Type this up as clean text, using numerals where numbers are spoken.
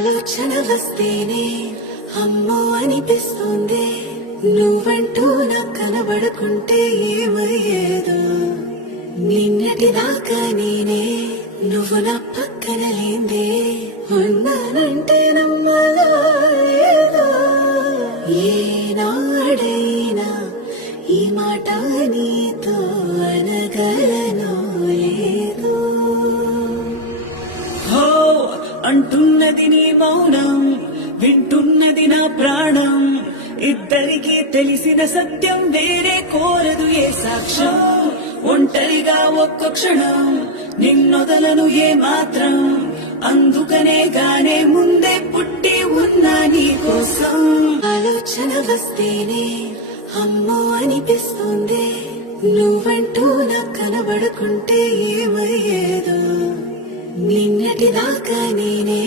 ఆలోచన వస్తేనే అమ్మో అనిపిస్తుంది, నువ్వంటూ నాకు కనబడుకుంటే ఏమయ్యేదో. నిన్నటిదాకా నేనే నువ్వు నా పక్కన లేందే, ఉన్నానంటే నమ్మలా ఏదో. ఏనాడైనా ఈ మాట నీతో అనగలనో లేదో. అంటున్నది నీ మౌనం, వింటున్నది నా ప్రాణం. ఇద్దరికీ తెలిసిన సత్యం వేరే కోరదు ఏ సాక్ష్యం. ఒంటరిగా ఒక్క క్షణం నిన్నొదలను ఏ మాత్రం, అందుకనే గానే ముందే పుట్టి ఉన్నా నీ కోసం. ఆలోచన వస్తేనే అమ్మో అనిపిస్తుంది, నువ్వంటూ నాకు కనబడుకుంటే ఏమయ్యేదో. నిన్నటిదాకా నేనే